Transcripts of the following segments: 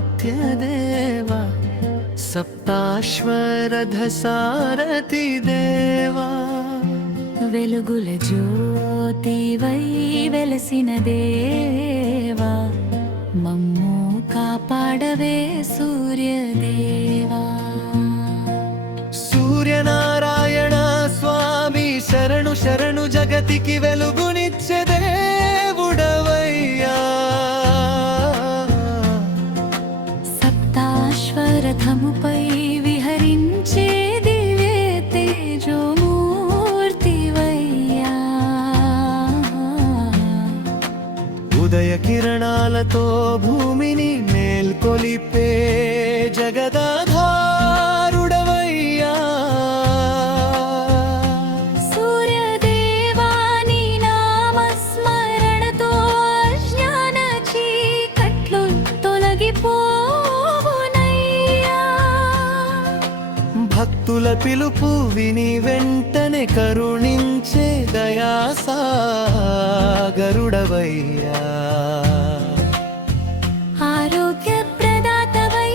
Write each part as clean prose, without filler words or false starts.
सूर्यनारायणादित्यदेव सप्ताश्वरधसारथि देवा వెలుగుల జ్యోతివై వెలసిన దేవా మమ్ము కాపాడవే సూర్యదేవా. సూర్యనారాయణ స్వామి శరణు శరణు జగతికి వెలుగునిచ్చే దేవుడవయ్యా. సప్తాశ్వరథముపై విహరించే దివ్య తేజోమూర్తివయ్యా. ఉదయ కిరణాలతో భూమిని మేల్కొలిపే జగదాధారుడవయ్యా. సూర్యదేవా నీ నామస్మరణతో అజ్ఞాన చీకట్లు తొలగిపోవునయ్యా. భక్తుల పిలుపు విని వెంటనే కరుణించే దయాసాగరుడవయ్యా. ఆరోగ్య ప్రదాతవై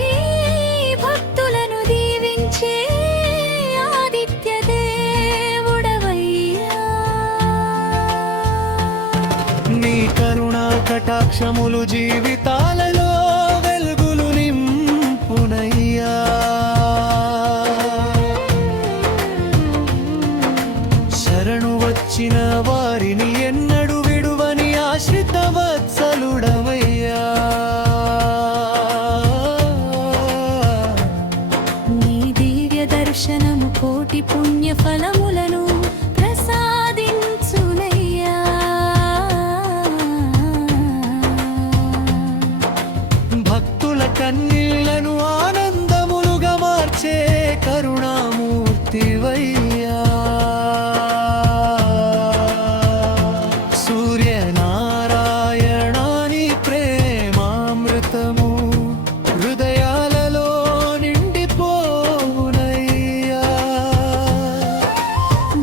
భక్తులను దీవించే ఆదిత్య దేవుడవయ్యా. నీ కరుణా కటాక్షములు జీవితాలలో వెలుగులు నింపునయ్యా. శరణు వచ్చిన వారిని ఎన్నడు విడువని ఆశ్రిత వత్సలుడవయ్యా. నీ దివ్య దర్శనము కోటి పుణ్య ఫలములను ప్రసాదించునయ్యా. భక్తుల కన్నీళ్లను ఆనందములుగా మార్చే కరుణామూర్తివయ్యా. సూర్యనారాయణ నీ ప్రేమామృతము హృదయాలలో నిండిపోవునయ్యా.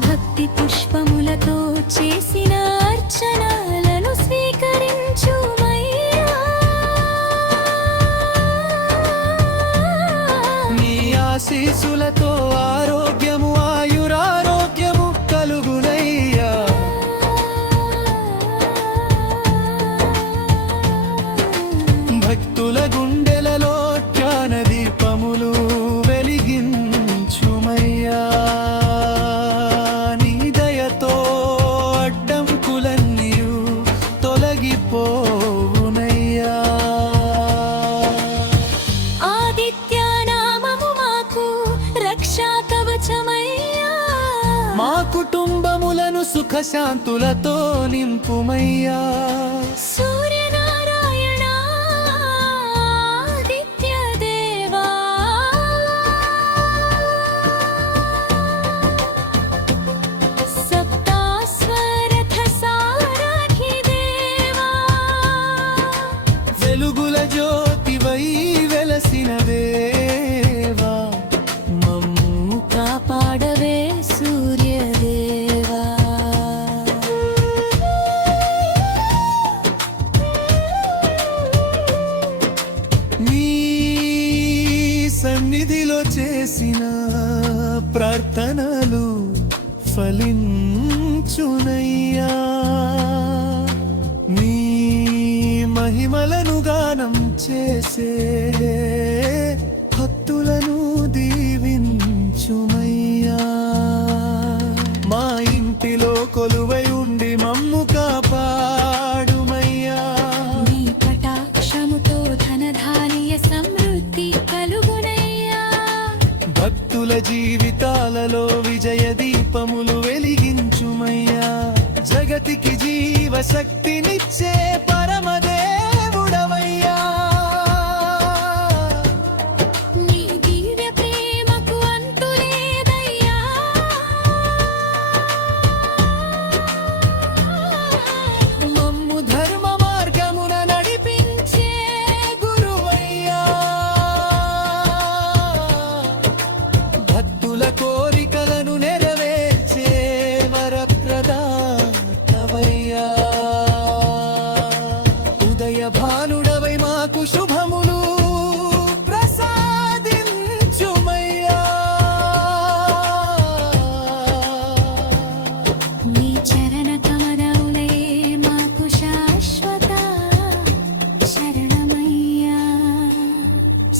భక్తి పుష్పములతో చేసిన అర్చనలను స్వీకరించుమయ్యా. నీ ఆశీసులతో ఆరోగ్యము ఆయురారోగ్యము కలుగునయ్యా. భక్తుల గుండెలలో జ్ఞాన దీపములు వెలిగించుమయ్యా. నీ దయతో అడ్డంకులన్నీయు తొలగిపోవునయ్యా. ఆదిత్య నామము మాకు రక్షా కవచమయ్యా. మా కుటుంబములను సుఖశాంతులతో నింపుమయ్యా. సూర్యనారాయణ ఆదిత్య దేవా సప్తాస్వరథ సారథి దేవా. వెలుగుల జ్యోతివై వెలసిన దేవా మమ్ము కాపాడవే సూర్యదేవా. నీ సన్నిధిలో చేసిన ప్రార్థనలు ఫలించునయ్యా. నీ మహిమలను గానం చేసే భక్తులను దీవించుమయ్యా. మా ఇంటిలో కొలువై ఉండి మమ్ము కాపాడుమయ్యా. నీ కటాక్షముతో ధనధాన్య సమృద్ధి కలుగునయ్యా. భక్తుల జీవితాలలో విజయ దీపములు వెలిగించుమయ్యా. జగతికి జీవశక్తినిచ్చే పరమదేవుడవయ్యా.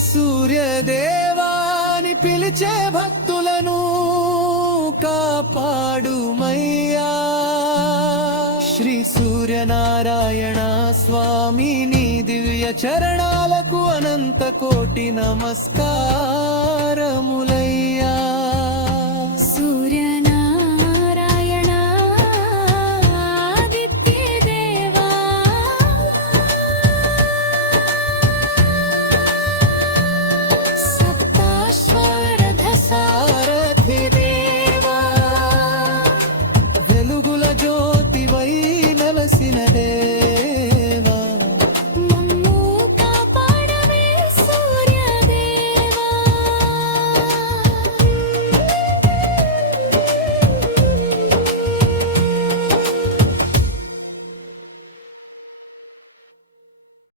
సూర్యదేవాని పిలిచే భక్తులను కాపాడుమయ్యా శ్రీ సూర్యనారాయణ స్వామి నీ దివ్య చరణాలకు అనంత కోటి నమస్కారములయ్యా